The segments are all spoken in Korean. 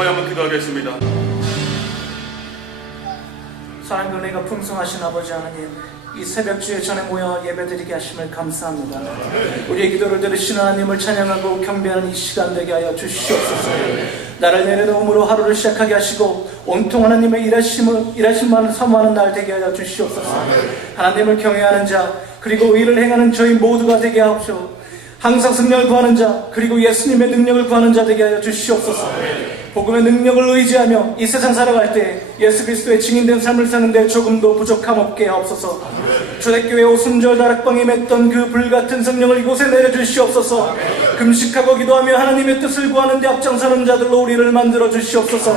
한번 기도하겠습니다. 사랑과 은혜가 풍성하신 아버지 하나님, 이 새벽주에 전에 모여 예배드리게 하심을 감사합니다. 우리의 기도를 들으시는 하나님을 찬양하고 경배하는 이 시간 되게 하여 주시옵소서. 나를 내려놓음으로 하루를 시작하게 하시고 온통 하나님의 일하심만을 사모하는 날 되게 하여 주시옵소서. 하나님을 경외하는 자 그리고 의를 행하는 저희 모두가 되게 하옵소서. 항상 승리를 구하는 자 그리고 예수님의 능력을 구하는 자 되게 하여 주시옵소서. 복음의 능력을 의지하며 이 세상 살아갈 때 예수 그리스도의 증인된 삶을 사는데 조금도 부족함 없게 하옵소서. 초대교회 오순절 다락방에 맺던 그 불같은 성령을 이곳에 내려주시옵소서. 금식하고 기도하며 하나님의 뜻을 구하는 데 앞장서는 자들로 우리를 만들어 주시옵소서.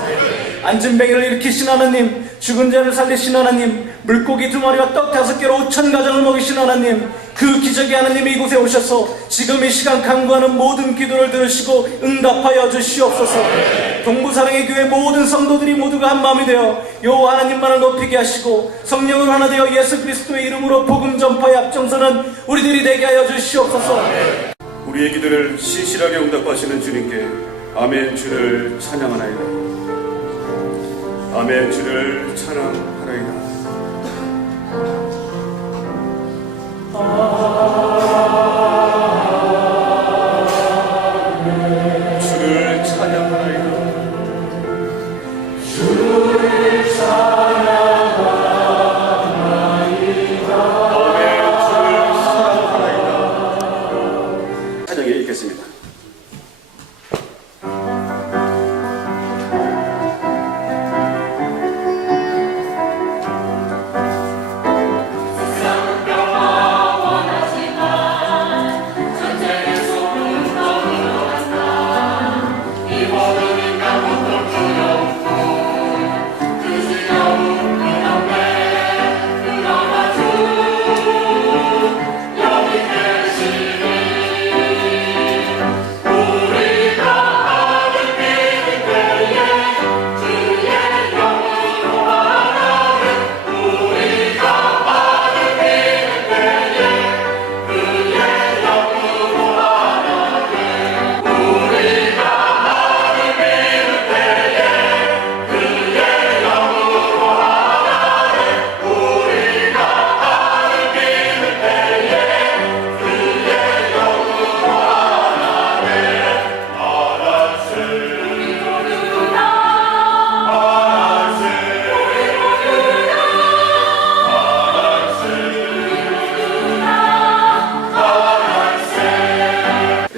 앉은 뱅이를 일으키신 하나님, 죽은 자를 살리신 하나님, 물고기 2마리와 떡 5개로 5천 가정을 먹이신 하나님, 그 기적의 하나님이 이곳에 오셔서 지금 이 시간 간구하는 모든 기도를 들으시고 응답하여 주시옵소서. 동부사랑의 교회 모든 성도들이 모두가 한 마음이 되어 여호와 하나님만을 높이게 하시고 성령으로 하나 되어 예수 그리스도의 이름으로 복음 전파에 앞장서는 우리들이 되게 하여 주시옵소서. 우리의 기도를 신실하게 응답하시는 주님께 아멘 주를 찬양하나이다. 아멘 주를 찬양하나이다. 주를 찬양하나이다. 주를 찬양하나이다. 아멘 주를 사랑하나이다. 찬양에 읽겠습니다.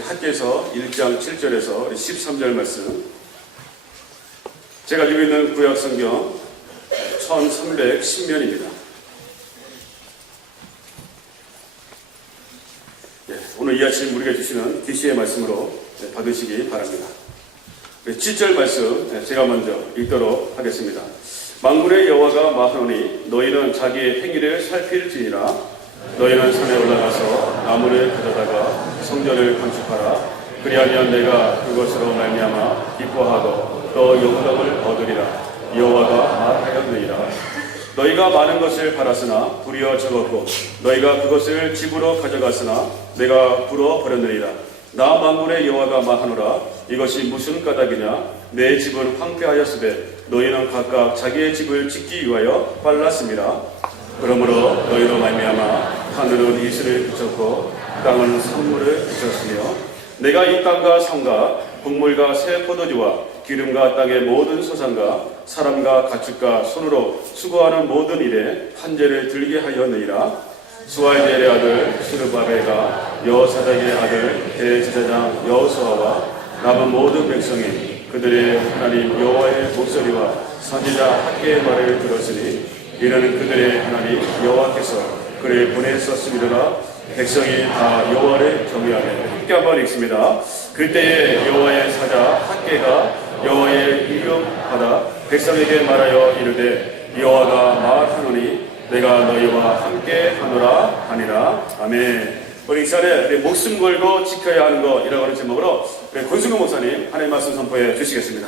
함께해서 1장 7절에서 13절 말씀, 제가 가지고 있는 구약성경 1310면입니다. 오늘 이 아침 우리에게 주시는 계시의 말씀으로 받으시기 바랍니다. 7절 말씀 제가 먼저 읽도록 하겠습니다. 만군의 여호와가 말하노니 너희는 자기의 행위를 살필지니라. 너희는 산에 올라가서 나무를 가져다가 성전을 건축하라. 그리하면 내가 그것으로 말미암아 기뻐하고 또 영광을 얻으리라. 여호와가 말하였느니라. 너희가 많은 것을 팔았으나 불이어 적었고 너희가 그것을 집으로 가져갔으나 내가 불어 버렸느니라. 나 만군의 여호와가 말하노라. 이것이 무슨 까닭이냐? 내 집은 황폐하였으되 너희는 각각 자기의 집을 짓기 위하여 빨랐습니다. 그러므로 너희로 말미암아 하늘은 이슬을 비쳤고 땅은 선물을 비쳤으며 내가 이 땅과 성과 곡물과 새 포도주와 기름과 땅의 모든 소산과 사람과 가축과 손으로 수고하는 모든 일에 한죄를 들게 하였느니라. 수알디엘의 아들 스르바벨과 여호사닥의 아들 대제사장 여호수아와 남은 모든 백성이 그들의 하나님 여호와의 목소리와 선지자 학개의 말을 들었으니 이는 그들의 하나님 여호와께서 그를 보내셨음이로라. 백성이 다 여호와를 경외하며 함께 한번 읽습니다. 그때에 여호와의 사자 학개가 여호와의 이름 받아 백성에게 말하여 이르되 여호와가 말하노니 내가 너희와 함께 하노라 하니라. 아멘. 우리 이 시간에 목숨 걸고 지켜야 하는 것이라고 하는 제목으로 권순경 목사님 하나님 말씀 선포해 주시겠습니다.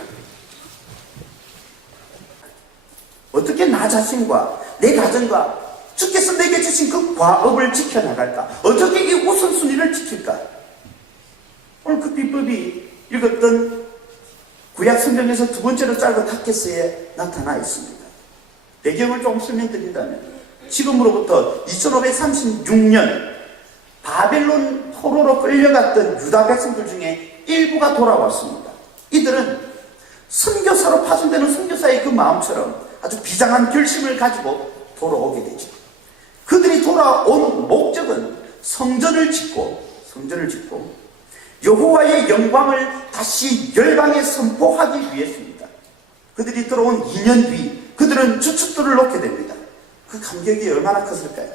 어떻게 나 자신과 내 가정과 주께서 내게 주신 그 과업을 지켜나갈까? 어떻게 이 우선순위를 지킬까? 오늘 그 비법이 읽었던 구약 성경에서 두 번째로 짧은 탁케스에 나타나 있습니다. 배경을 조금 설명드린다면 지금으로부터 2536년 바벨론 포로로 끌려갔던 유다 백성들 중에 일부가 돌아왔습니다. 이들은 선교사로 파송되는 선교사의 그 마음처럼 아주 비장한 결심을 가지고 돌아오게 되죠. 그들이 돌아온 목적은 성전을 짓고 여호와의 영광을 다시 열방에 선포하기 위해서입니다. 그들이 들어온 2년 뒤 그들은 주춧돌을 놓게 됩니다. 그 감격이 얼마나 컸을까요?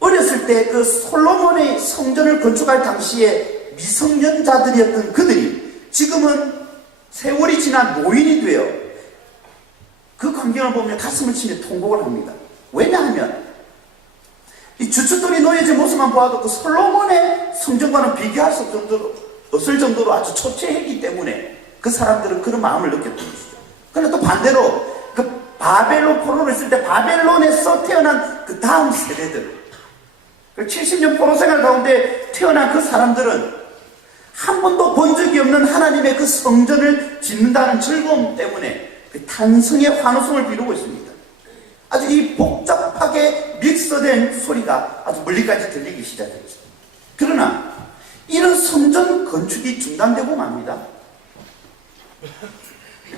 어렸을 때 그 솔로몬의 성전을 건축할 당시에 미성년자들이었던 그들이 지금은 세월이 지난 노인이 되어 그 광경을 보면 가슴을 치며 통곡을 합니다. 왜냐하면 이 주춧돌이 놓여진 모습만 보아도 그 솔로몬의 성전과는 비교할 수 없을 정도로 아주 초췌했기 때문에 그 사람들은 그런 마음을 느꼈던 것이죠. 그런데 또 반대로 그 바벨론 포로로 있을 때 바벨론에서 태어난 그 다음 세대들, 70년 포로 생활 가운데 태어난 그 사람들은 한 번도 본 적이 없는 하나님의 그 성전을 짓는다는 즐거움 때문에 그 탄성의 환호성을 비르고 있습니다. 아주 이 복잡하게 믹서된 소리가 아주 멀리까지 들리기 시작했죠. 그러나 이런 성전 건축이 중단되고 맙니다.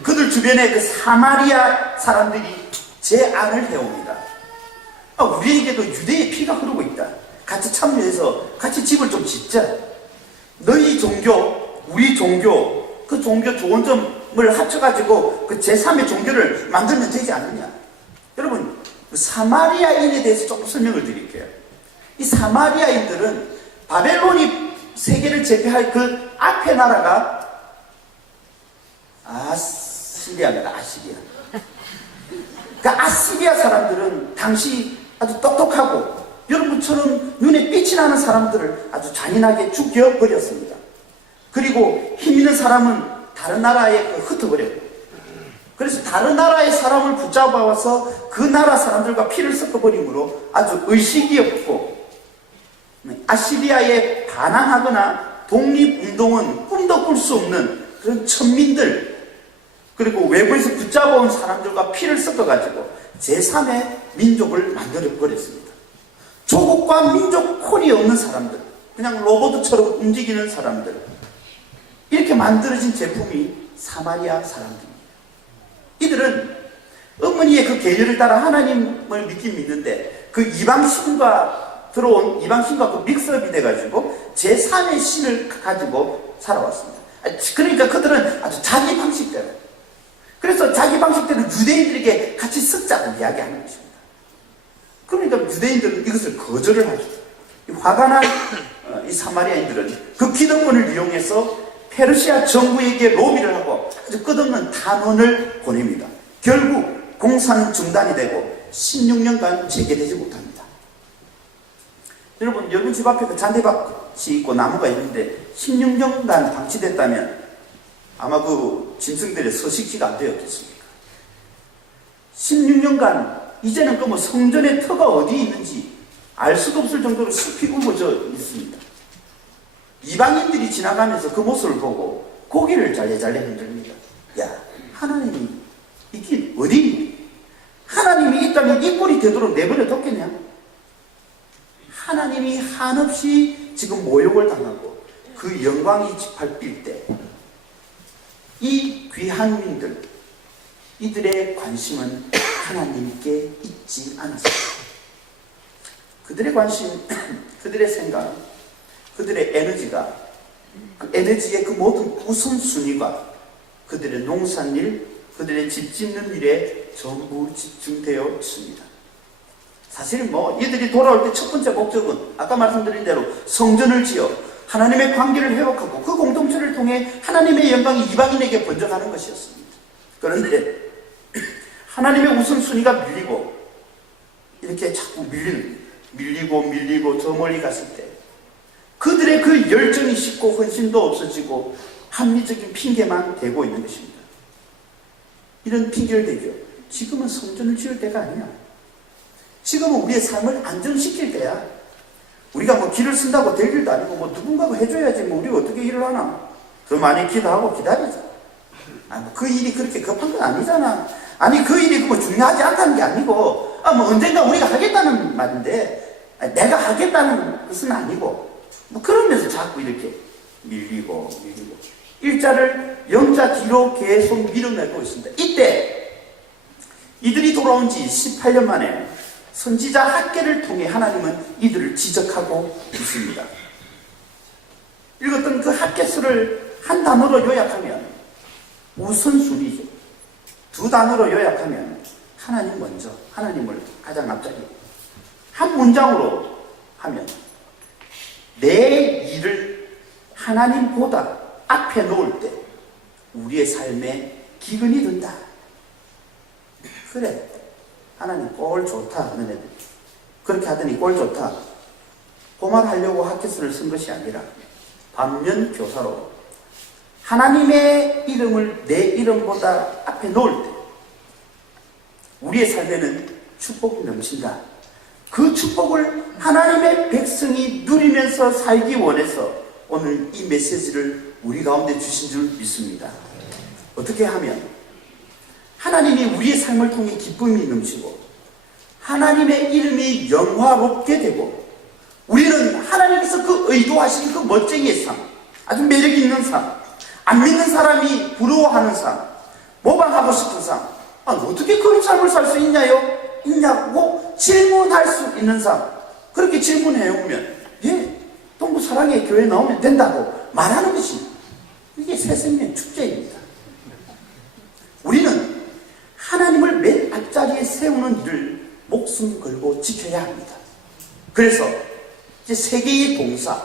그들 주변에 그 사마리아 사람들이 제안을 해옵니다. 우리에게도 유대의 피가 흐르고 있다. 같이 참여해서 같이 집을 좀 짓자. 너희 종교, 우리 종교, 그 종교 좋은 점을 합쳐가지고 그 제3의 종교를 만들면 되지 않느냐. 여러분, 사마리아인에 대해서 조금 설명을 드릴게요. 이 사마리아인들은 바벨론이 세계를 제패할 그 앞에 나라가 아시리아입니다. 아시리아. 그 아시리아 사람들은 당시 아주 똑똑하고 여러분처럼 눈에 빛이 나는 사람들을 아주 잔인하게 죽여버렸습니다. 그리고 힘 있는 사람은 다른 나라에 흩어버렸고, 그래서 다른 나라의 사람을 붙잡아와서 그 나라 사람들과 피를 섞어버림으로 아주 의식이 없고 아시리아에 반항하거나 독립운동은 꿈도 꿀 수 없는 그런 천민들, 그리고 외부에서 붙잡아온 사람들과 피를 섞어가지고 제3의 민족을 만들어버렸습니다. 조국과 민족 콜이 없는 사람들, 그냥 로봇처럼 움직이는 사람들, 이렇게 만들어진 제품이 사마리아 사람들입니다. 이들은 어머니의 그 계율을 따라 하나님을 믿는데 그 이방신과 그 믹스업이 돼가지고 제3의 신을 가지고 살아왔습니다. 그러니까 그들은 아주 자기 방식대로, 그래서 자기 방식대로 유대인들에게 같이 섞자고 이야기하는 것입니다. 그러니까 유대인들은 이것을 거절을 하죠. 화가 난 이 사마리아인들은 그 기득권을 이용해서 페르시아 정부에게 로비를 하고 아주 끝없는 탄원을 보냅니다. 결국 공사는 중단이 되고 16년간 재개되지 못합니다. 여러분 집 앞에 그 잔디밭이 있고 나무가 있는데 16년간 방치됐다면 아마 그 짐승들의 서식지가 안 되었겠습니까? 16년간 이제는 그 뭐 성전의 터가 어디 있는지 알 수도 없을 정도로 숲이 우거져 있습니다. 이방인들이 지나가면서 그 모습을 보고 고개를 잘래잘래 흔듭니다. 야, 하나님이 있긴 어디 있니? 하나님이 있다면 이 꼴이 되도록 내버려 뒀겠냐? 하나님이 한없이 지금 모욕을 당하고 그 영광이 짓밟힐 때 이 귀한 민들, 이들의 관심은 하나님께 있지 않았습니다. 그들의 관심, 그들의 생각, 그들의 에너지가, 그 에너지의 그 모든 우선순위가 그들의 농산일, 그들의 집 짓는 일에 전부 집중되어 있습니다. 사실 이들이 돌아올 때 첫 번째 목적은 아까 말씀드린 대로 성전을 지어 하나님의 관계를 회복하고 그 공동체를 통해 하나님의 영광이 이방인에게 번져가는 것이었습니다. 그런데 하나님의 우선순위가 밀리고 이렇게 자꾸 밀리고 저 멀리 갔을 때 그들의 그 열정이 식고 헌신도 없어지고 합리적인 핑계만 대고 있는 것입니다. 이런 핑계를 대죠. 지금은 성전을 지을 때가 아니야. 지금은 우리의 삶을 안정시킬 때야. 우리가 뭐 길을 쓴다고 될 일도 아니고 뭐 누군가가 해줘야지 뭐 우리가 어떻게 일을 하나. 더 많이 기도하고 기다리자. 그 일이 그렇게 급한 건 아니잖아. 아니 그 일이 뭐 중요하지 않다는 게 아니고 뭐 언젠가 우리가 하겠다는 말인데 내가 하겠다는 것은 아니고 뭐 그러면서 자꾸 이렇게 밀리고 일자를 영자 뒤로 계속 밀어내고 있습니다. 이때 이들이 돌아온 지 18년 만에 선지자 학계를 통해 하나님은 이들을 지적하고 있습니다. 읽었던 그 학계서를 한 단어로 요약하면 우선순위죠. 두 단어로 요약하면 하나님 먼저, 하나님을 가장 앞자리. 한 문장으로 하면 내 일을 하나님보다 앞에 놓을 때 우리의 삶에 기근이 든다. 그래, 하나님 꼴 좋다 하는 애들. 그렇게 하더니 꼴 좋다. 그 말 하려고 학교서를 쓴 것이 아니라 반면 교사로 하나님의 이름을 내 이름보다 앞에 놓을 때 우리의 삶에는 축복이 넘친다. 그 축복을 하나님의 백성이 누리면서 살기 원해서 오늘 이 메시지를 우리 가운데 주신 줄 믿습니다. 어떻게 하면 하나님이 우리의 삶을 통해 기쁨이 넘치고 하나님의 이름이 영화롭게 되고 우리는 하나님께서 그 의도하신 그 멋쟁이의 삶, 아주 매력 있는 삶, 안 믿는 사람이 부러워하는 삶, 모방하고 싶은 삶, 어떻게 그런 삶을 살 수 있냐고 질문할 수 있는 삶. 그렇게 질문해 오면 동부 사랑의 교회 나오면 된다고 말하는 것이 이게 새생명 축제입니다. 우리는 하나님을 맨 앞자리에 세우는 일을 목숨 걸고 지켜야 합니다. 그래서 이제 세 개의 동사,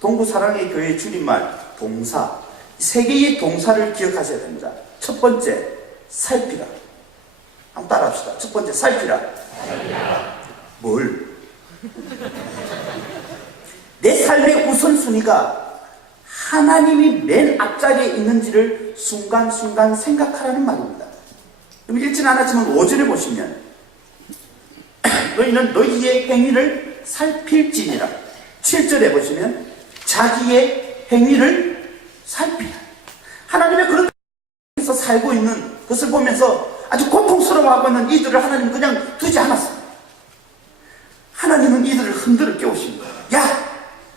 동부 사랑의 교회 줄임말 동사, 세 개의 동사를 기억하셔야 됩니다. 첫 번째, 살피라. 한번 따라합시다. 첫 번째, 살피라. 뭘? 내 삶의 우선순위가 하나님이 맨 앞자리에 있는지를 순간순간 생각하라는 말입니다. 좀 읽지는 않았지만 5절에 보시면 너희는 너희의 행위를 살필지니라. 7절에 보시면 자기의 행위를 살피라. 하나님의 그런 데서 살고 있는 것을 보면서 아주 고통스러워하고 있는 이들을 하나님은 그냥 두지 않았습니다. 하나님은 이들을 흔들어 깨우신 거예요. 야,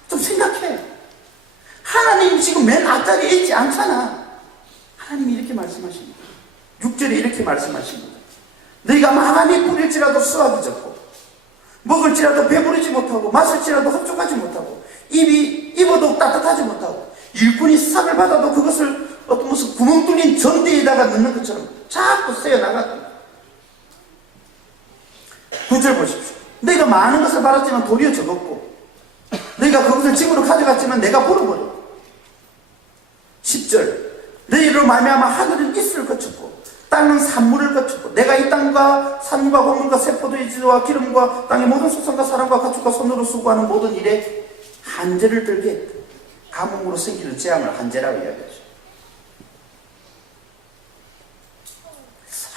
좀 생각해. 하나님 지금 맨 앞자리에 있지 않잖아. 하나님이 이렇게 말씀하십니다. 6절에 이렇게 말씀하십니다. 너희가 많이 뿌릴지라도 수확이 적고 먹을지라도 배부르지 못하고 마실지라도 흡족하지 못하고 입이 입어도 따뜻하지 못하고 일꾼이 삭을 받아도 그것을 어떤 무슨 구멍 뚫린 전대에다가 넣는 것처럼 자꾸 쐬어나가다. 9절 보십시오. 너희가 많은 것을 받았지만 도리어 적었고 너희가 그것을 집으로 가져갔지만 내가 벌어버렸고 10절 너희로 말미암아 하늘은 이슬을 거쳤고 땅은 산물을 거쳤고 내가 이 땅과 산과 곡물과 세포도의 지와 기름과 땅의 모든 소산과 사람과 가축과 손으로 수고하는 모든 일에 한재를 들게 했다. 가뭄으로 생기는 재앙을 한재라고 이야기하죠.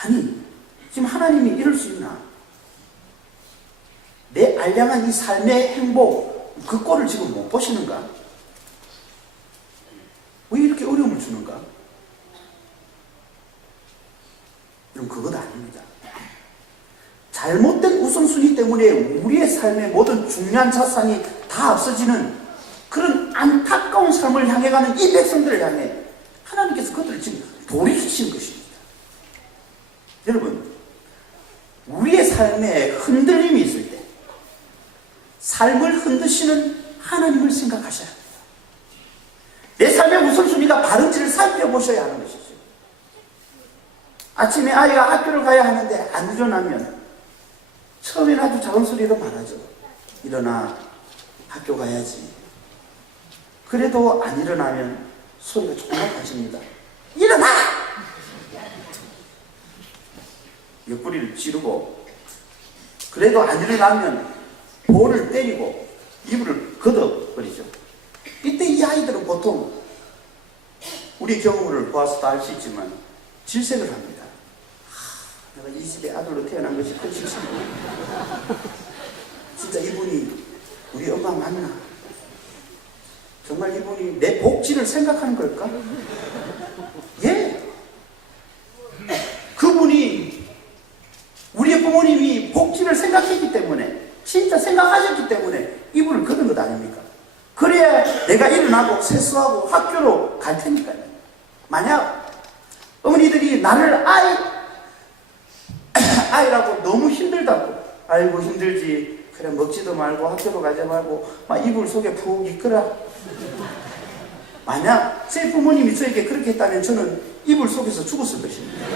아니 지금 하나님이 이럴 수 있나? 내 알량한 이 삶의 행복 그 꼴을 지금 못 보시는가? 왜 이렇게 어려움을 주는가? 여러분 그건 아닙니다. 잘못된 우선순위 때문에 우리의 삶의 모든 중요한 자산이 다 없어지는 그런 안타까운 삶을 향해 가는 이 백성들을 향해 하나님께서 그들을 지금 돌이키신 것입니다. 여러분 우리의 삶에 흔들림이 있을 때 삶을 흔드시는 하나님을 생각하셔야 합니다. 내 삶의 우선순위가 바른지를 살펴보셔야 하는 것이죠. 아침에 아이가 학교를 가야 하는데 안 일어나면 처음엔 아주 작은 소리로 말하죠. 일어나 학교 가야지. 그래도 안 일어나면 소리가 조금 낮아집니다. 일어나! 옆구리를 찌르고 그래도 안 일어나면 볼을 때리고 이불을 걷어버리죠. 이때 이 아이들은 보통 우리 경험을 보아서도 알 수 있지만 질색을 합니다. 내가 이 집의 아들로 태어난 것이 큰 실수입니다. 진짜 이분이 우리 엄마 맞나? 정말 이분이 내 복지를 생각하는 걸까? 예. 그분이 우리의 부모님이 복지를 생각했기 때문에, 진짜 생각하셨기 때문에 이분을 거둔 것 아닙니까? 그래야 내가 일어나고 세수하고 학교로 갈 테니까요. 만약 어머니들이 나를 아이라고 너무 힘들다고, 아이고 힘들지, 그래 먹지도 말고 학교로 가지 말고 막 이불 속에 푹 있거라. 만약 제 부모님이 저에게 그렇게 했다면 저는 이불 속에서 죽었을 것입니다.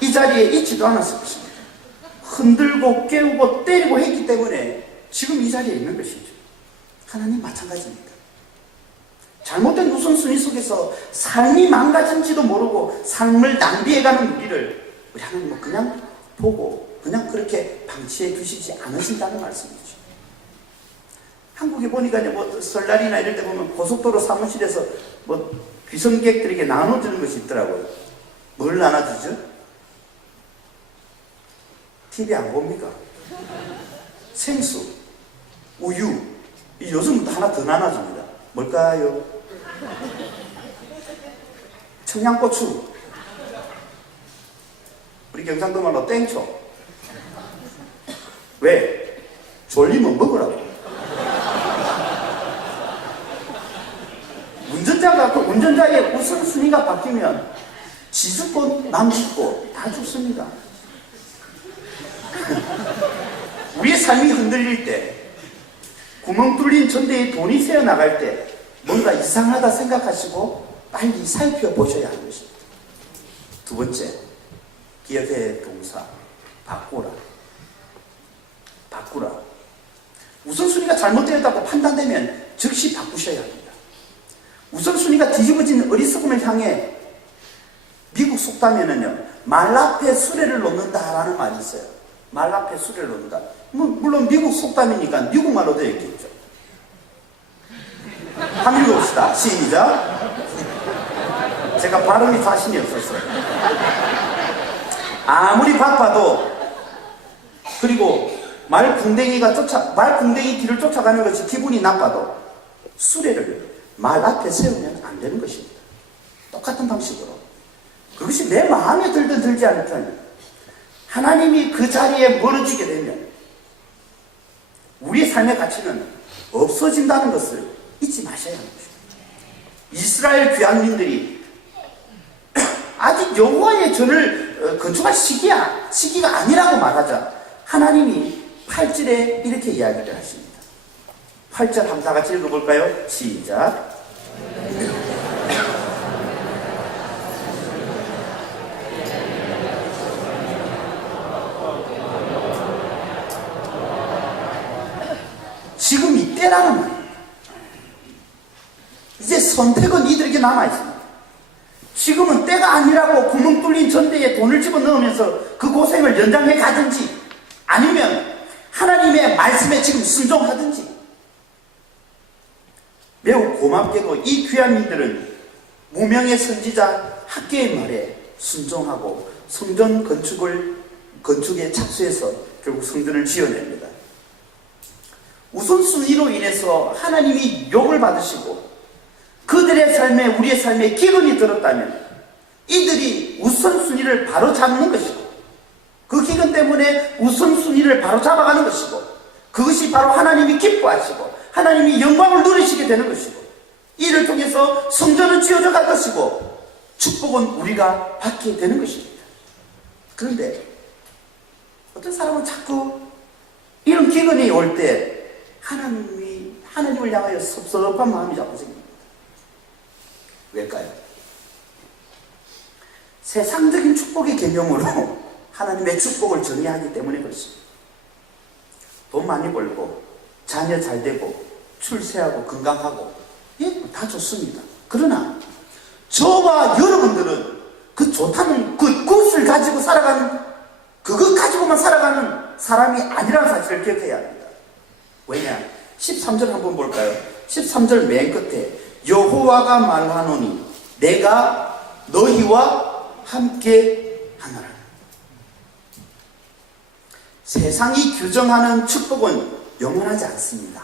이 자리에 있지도 않았을 것입니다. 흔들고 깨우고 때리고 했기 때문에 지금 이 자리에 있는 것이죠. 하나님 마찬가지입니다. 잘못된 우선순위 속에서 삶이 망가진지도 모르고 삶을 낭비해가는 우리를 우리 하나님은 그냥 보고 그냥 그렇게 방치해 두시지 않으신다는 말씀이죠. 한국에 보니까 뭐 설날이나 이럴 때 보면 고속도로 사무실에서 뭐 귀성객들에게 나눠주는 것이 있더라고요. 뭘 나눠주죠? TV 안 봅니까? 생수, 우유, 요즘 하나 더 나눠줍니다. 뭘까요? 청양고추, 우리 경상도 말로 땡초. 왜? 졸리면 먹으라고. 운전자의 우선순위가 바뀌면 지 죽고 남 죽고 다 죽습니다. 우리의 삶이 흔들릴 때, 구멍 뚫린 전대에 돈이 새어나갈 때 뭔가 이상하다 생각하시고 빨리 살펴보셔야 하는 것입니다. 두 번째, 기억의 동사 바꾸라. 바꾸라. 우선순위가 잘못되었다고 판단되면 즉시 바꾸셔야 합니다. 우선순위가 뒤집어진 어리석음을 향해 미국 속담에는요, 말 앞에 수레를 놓는다라는 말이 있어요. 말 앞에 수레를 놓는다. 물론 미국 속담이니까 미국말로 되어 있겠죠. 한번 읽어봅시다. 시작. 제가 발음이 자신이 없었어요. 아무리 바빠도, 그리고 말궁뎅이 뒤를 쫓아가는 것이 기분이 나빠도 수레를 말 앞에 세우면 안 되는 것입니다. 똑같은 방식으로. 그것이 내 마음에 들든 들지 않든 하나님이 그 자리에 멀어지게 되면 우리의 삶의 가치는 없어진다는 것을 잊지 마셔야 하는 것입니다. 이스라엘 귀환민들이 아직 여호와의 전을 건축할 시기가 아니라고 말하자 하나님이 8절에 이렇게 이야기를 하십니다. 8절 한번 다 같이 읽어볼까요? 시작. 지금 이때라는 말입니다. 이제 선택은 이들에게 남아있습니다. 지금은 때가 아니라고 구멍 뚫린 전대에 돈을 집어넣으면서 그 고생을 연장해 가든지, 아니면 하나님의 말씀에 지금 순종하든지. 매우 고맙게도 이 귀한민들은 무명의 선지자 학계의 말에 순종하고 성전 건축에 착수해서 결국 성전을 지어냅니다. 우선순위로 인해서 하나님이 욕을 받으시고 그들의 삶에, 우리의 삶에 기근이 들었다면 이들이 우선순위를 바로 잡는 것이고, 그 기근 때문에 우선순위를 바로 잡아가는 것이고, 그것이 바로 하나님이 기뻐하시고 하나님이 영광을 누리시게 되는 것이고, 이를 통해서 성전은 지어져 갈 것이고 축복은 우리가 받게 되는 것입니다. 그런데 어떤 사람은 자꾸 이런 기근이 올 때 하나님을 향하여 섭섭한 마음이 자꾸 생깁니다. 왜일까요? 세상적인 축복의 개념으로 하나님의 축복을 정의하기 때문에 그렇습니다. 돈 많이 벌고 자녀 잘 되고 출세하고 건강하고, 예, 다 좋습니다. 그러나 저와 여러분들은 그 좋다는 그것을 가지고 살아가는, 그것 가지고만 살아가는 사람이 아니라는 사실을 기억해야 합니다. 왜냐? 13절 한번 볼까요? 13절 맨 끝에 여호와가 말하노니 내가 너희와 함께 하노라. 세상이 규정하는 축복은 영원하지 않습니다.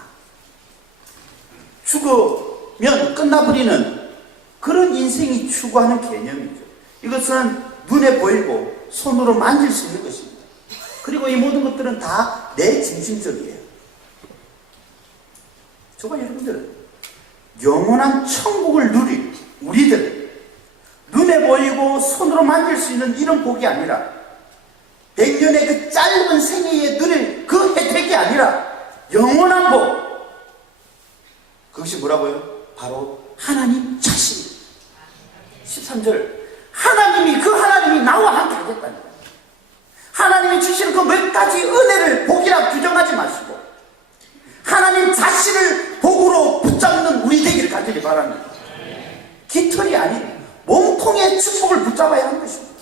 죽으면 끝나버리는 그런 인생이 추구하는 개념이죠. 이것은 눈에 보이고 손으로 만질 수 있는 것입니다. 그리고 이 모든 것들은 다 내 중심적이에요. 저와 여러분들은 영원한 천국을 누릴 우리들, 눈에 보이고 손으로 만질 수 있는 이런 복이 아니라 100년의 그 짧은 생애에 누릴 그 혜택이 아니라 영원한 복, 그것이 뭐라고요? 바로 하나님 자신. 13절, 하나님이 나와 함께 하겠다는 거예요. 하나님이 주시는 그 몇 가지 은혜를 복이라 규정하지 마시고 하나님 자신을 복으로 붙잡는 우리 되기를 간절히 바랍니다. 깃털이 아닌 몸통의 축복을 붙잡아야 하는 것입니다.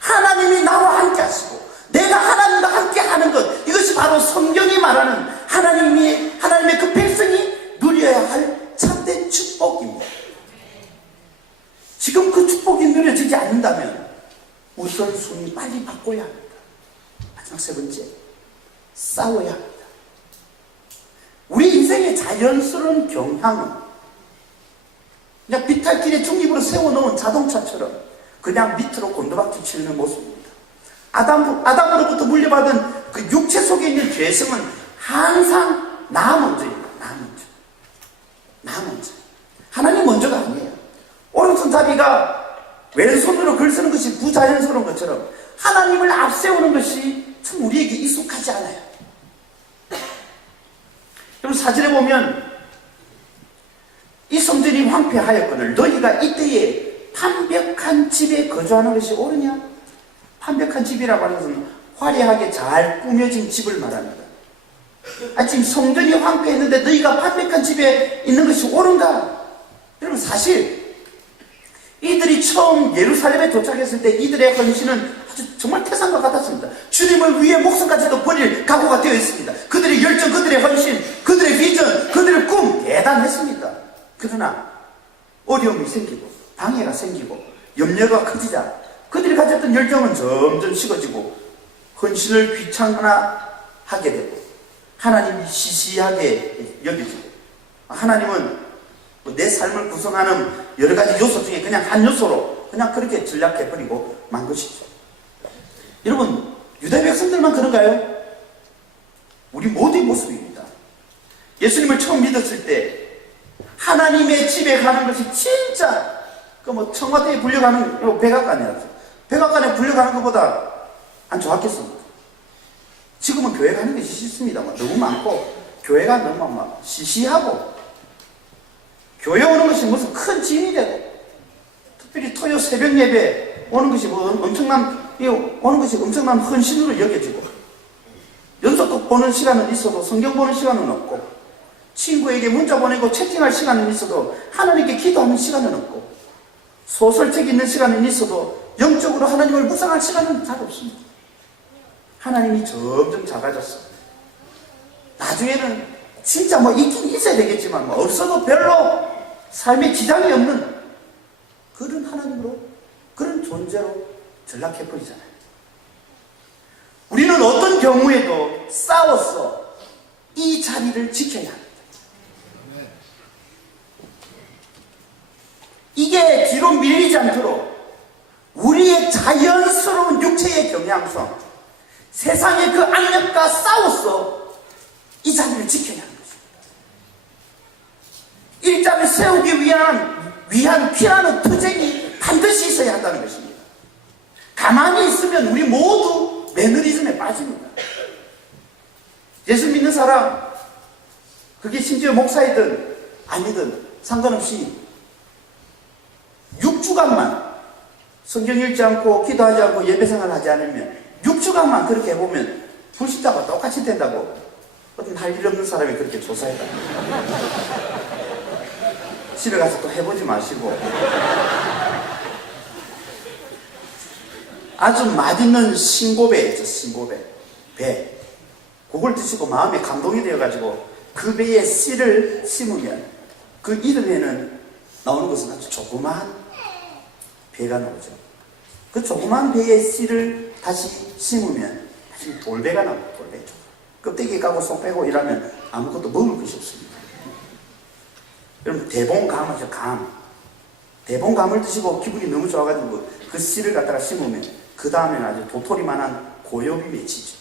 하나님이 나와 함께 하시고 내가 하나님과 함께 하는 것, 이것이 바로 성경이 말하는 하나님의 그 백성이 누려야 할 참된 축복입니다. 지금 그 축복이 누려지지 않는다면 우선순위 빨리 바꿔야 합니다. 마지막 세 번째, 싸워야 합니다. 우리 인생의 자연스러운 경향은 그냥 비탈길에 중립으로 세워놓은 자동차처럼 그냥 밑으로 곤두박질 치는 모습입니다. 아담으로부터 물려받은 그 육체 속에 있는 죄성은 항상 나 먼저입니다. 나 먼저. 하나님 먼저가 아니에요. 오른손잡이가 왼손으로 글 쓰는 것이 부자연스러운 것처럼 하나님을 앞세우는 것이 참 우리에게 익숙하지 않아요. 여러분, 사진에 보면 이 성전이 황폐하였거늘 너희가 이때에 판벽한 집에 거주하는 것이 옳으냐? 판벽한 집이라고 하는 것은 화려하게 잘 꾸며진 집을 말합니다. 지금 성전이 황폐했는데 너희가 판벽한 집에 있는 것이 옳은가? 여러분, 사실 이들이 처음 예루살렘에 도착했을 때 이들의 헌신은 아주 정말 태산과 같았습니다. 주님을 위해 목숨까지도 버릴 각오가 되어 있습니다. 그들의 열정, 그들의 헌신, 그들의 비전, 그들의 꿈 대단했습니다. 그러나 어려움이 생기고 방해가 생기고 염려가 커지자 그들이 가졌던 열정은 점점 식어지고 헌신을 귀찮아하게 되고 하나님이 시시하게 여겨지고 하나님은 내 삶을 구성하는 여러 가지 요소 중에 그냥 한 요소로 그냥 그렇게 전락해버리고 만 것이죠. 여러분, 유대 백성들만 그런가요? 우리 모두의 모습입니다. 예수님을 처음 믿었을 때 하나님의 집에 가는 것이 진짜 청와대에 불려가는 백악관이었죠. 백악관에 불려가는 것보다 안 좋았겠습니까? 지금은 교회 가는 것이 싫습니다. 너무 많고 교회가 너무 막 시시하고 교회 오는 것이 무슨 큰 짐이 되고 특별히 토요 새벽 예배 오는 것이 오는 것이 엄청난 헌신으로 여겨지고 연속극 보는 시간은 있어도 성경 보는 시간은 없고 친구에게 문자 보내고 채팅할 시간은 있어도 하나님께 기도하는 시간은 없고 소설책 읽는 시간은 있어도 영적으로 하나님을 묵상할 시간은 잘 없습니다. 하나님이 점점 작아졌어요. 나중에는 진짜 있긴 있어야 되겠지만 없어도 별로 삶에 지장이 없는 그런 하나님으로, 그런 존재로 전락해버리잖아요. 우리는 어떤 경우에도 싸워서 이 자리를 지켜야 합니다. 이게 뒤로 밀리지 않도록 우리의 자연스러운 육체의 경향성, 세상의 그 악력과 싸워서 이 자리를 지켜야 하는 것입니다. 일자를 세우기 위한 피라는 투쟁이 반드시 있어야 한다는 것입니다. 가만히 있으면 우리 모두 매너리즘에 빠집니다. 예수 믿는 사람, 그게 심지어 목사이든 아니든 상관없이 6주간만 성경 읽지 않고 기도하지 않고 예배생활 하지 않으면 6주간만 그렇게 해보면 불신자가 똑같이 된다고 어떤 할 일 없는 사람이 그렇게 조사해다. 집에 가서 또 해보지 마시고 아주 맛있는 신고배 있죠. 신고배 배, 그걸 드시고 마음에 감동이 되어가지고 그 배에 씨를 심으면 그 이름에는 나오는 것은 아주 조그마한 배가 나오죠. 그 조그마한 배에 씨를 다시 심으면 지금 돌배가 나와요. 돌배. 껍데기 까고 쏙 빼고 이러면 아무것도 먹을 것이 없습니다. 여러분 대봉감이죠. 감. 대봉감을 드시고 기분이 너무 좋아가지고 그 씨를 갖다가 심으면 그 다음에는 아주 도토리만한 고엽이 맺히죠.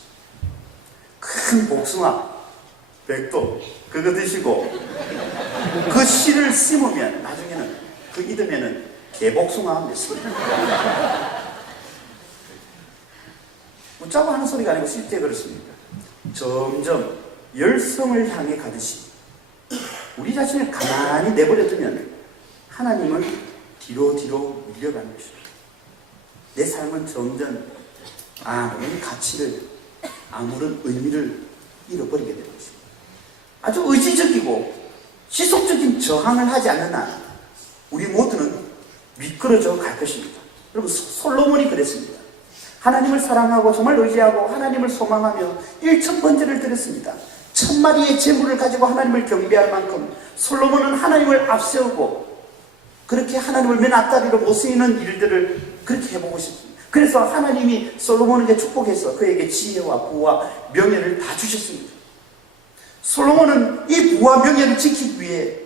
큰 복숭아, 백도 그거 드시고 그 씨를 심으면 나중에는 그 이듬해는 개복숭아 맺습니다. 웃자고 하는 소리가 아니고 실제 그렇습니다. 점점 열성을 향해 가듯이 우리 자신을 가만히 내버려두면 하나님은 뒤로 밀려가는 것입니다. 내 삶은 점점 아무런 가치를, 아무런 의미를 잃어버리게 되는 것입니다. 아주 의지적이고 지속적인 저항을 하지 않는 한 우리 모두는 미끄러져 갈 것입니다. 여러분 솔로몬이 그랬습니다. 하나님을 사랑하고 정말 의지하고 하나님을 소망하며 1000번제를 드렸습니다. 1000마리의 제물을 가지고 하나님을 경배할 만큼 솔로몬은 하나님을 앞세우고 그렇게 하나님을 맨 앞다리로 못 쓰이는 일들을 그렇게 해보고 싶습니다. 그래서 하나님이 솔로몬에게 축복해서 그에게 지혜와 부와 명예를 다 주셨습니다. 솔로몬은 이 부와 명예를 지키기 위해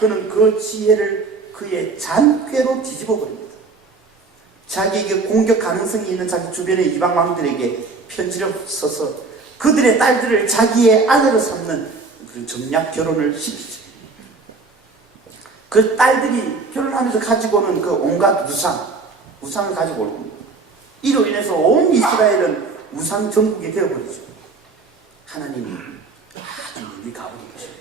그는 그 지혜를 그의 잔꾀로 뒤집어 버립니다. 자기에게 공격 가능성이 있는 자기 주변의 이방 왕들에게 편지를 써서 그들의 딸들을 자기의 아내로 삼는 그런 정략 결혼을 시키죠. 그 딸들이 결혼하면서 가지고 오는 그 온갖 우상을 가지고 올 겁니다. 이로 인해서 온 이스라엘은 우상 전국이 되어버리죠. 하나님이 아주 멀리 가버린 것입니다.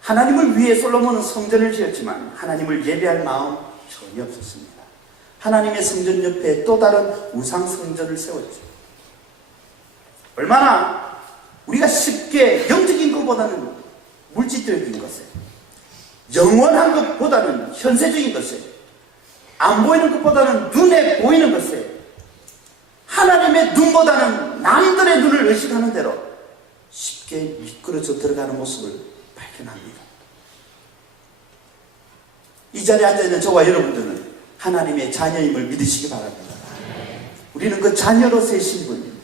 하나님을 위해 솔로몬은 성전을 지었지만 하나님을 예배할 마음 전혀 없었습니다. 하나님의 성전 옆에 또 다른 우상 성전을 세웠죠. 얼마나 우리가 쉽게 영적인 것보다는 물질적인 것에, 영원한 것보다는 현세적인 것에, 안 보이는 것보다는 눈에 보이는 것에, 하나님의 눈보다는 남들의 눈을 의식하는 대로 쉽게 미끄러져 들어가는 모습을 발견합니다. 이 자리에 앉아있는 저와 여러분들은 하나님의 자녀임을 믿으시기 바랍니다. 우리는 그 자녀로서의 신분,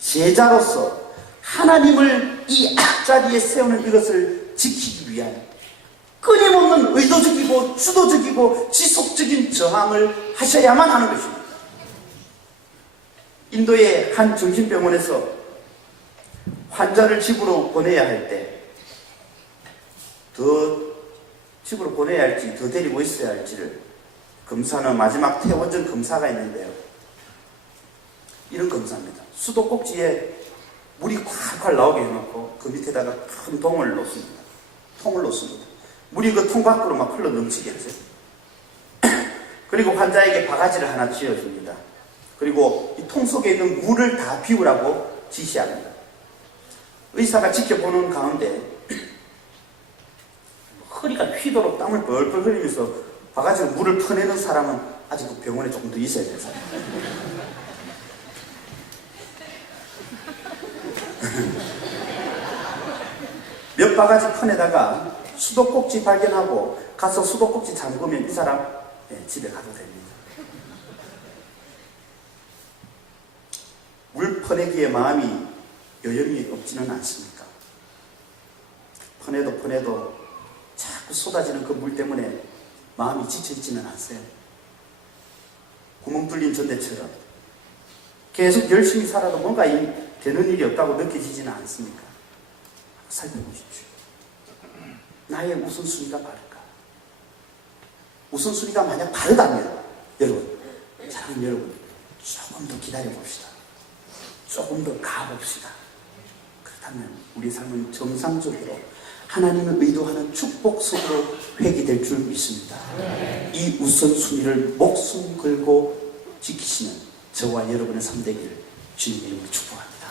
제자로서 하나님을 이 앞자리에 세우는 이것을 지키기 위한 끊임없는 의도적이고 주도적이고 지속적인 저항을 하셔야만 하는 것입니다. 인도의 한 정신병원에서 환자를 집으로 보내야 할 때 더 집으로 보내야 할지 더 데리고 있어야 할지를 검사는 마지막 퇴원전 검사가 있는데요. 이런 검사입니다. 수도꼭지에 물이 콸콸 나오게 해놓고 그 밑에다가 큰 통을 놓습니다. 물이 그 통 밖으로 막 흘러 넘치게 하세요. 그리고 환자에게 바가지를 하나 쥐어줍니다. 그리고 이 통 속에 있는 물을 다 비우라고 지시합니다. 의사가 지켜보는 가운데 허리가 휘도록 땀을 벌벌 흘리면서 바가지로 물을 퍼내는 사람은 아직 그 병원에 조금 더 있어야 돼요. 몇 바가지 퍼내다가 수도꼭지 발견하고 가서 수도꼭지 잠그면 이 사람 집에 가도 됩니다. 물 퍼내기에 마음이 여념이 없지는 않습니까? 퍼내도 자꾸 쏟아지는 그 물 때문에 마음이 지쳐있지는 않으세요? 구멍 뚫린 전대처럼 계속 열심히 살아도 뭔가 되는 일이 없다고 느껴지지는 않습니까? 살펴보십시오. 나의 우선순위가 바를까? 우선순위가 만약 바르다면 사랑하는 여러분 조금 더 기다려봅시다. 조금 더 가봅시다. 그렇다면 우리 삶은 정상적으로 하나님을 의도하는 축복 속으로 회귀될 줄 믿습니다. 이 우선순위를 목숨 걸고 지키시는 저와 여러분의 삶 되기를 주님의 이름으로 축복합니다.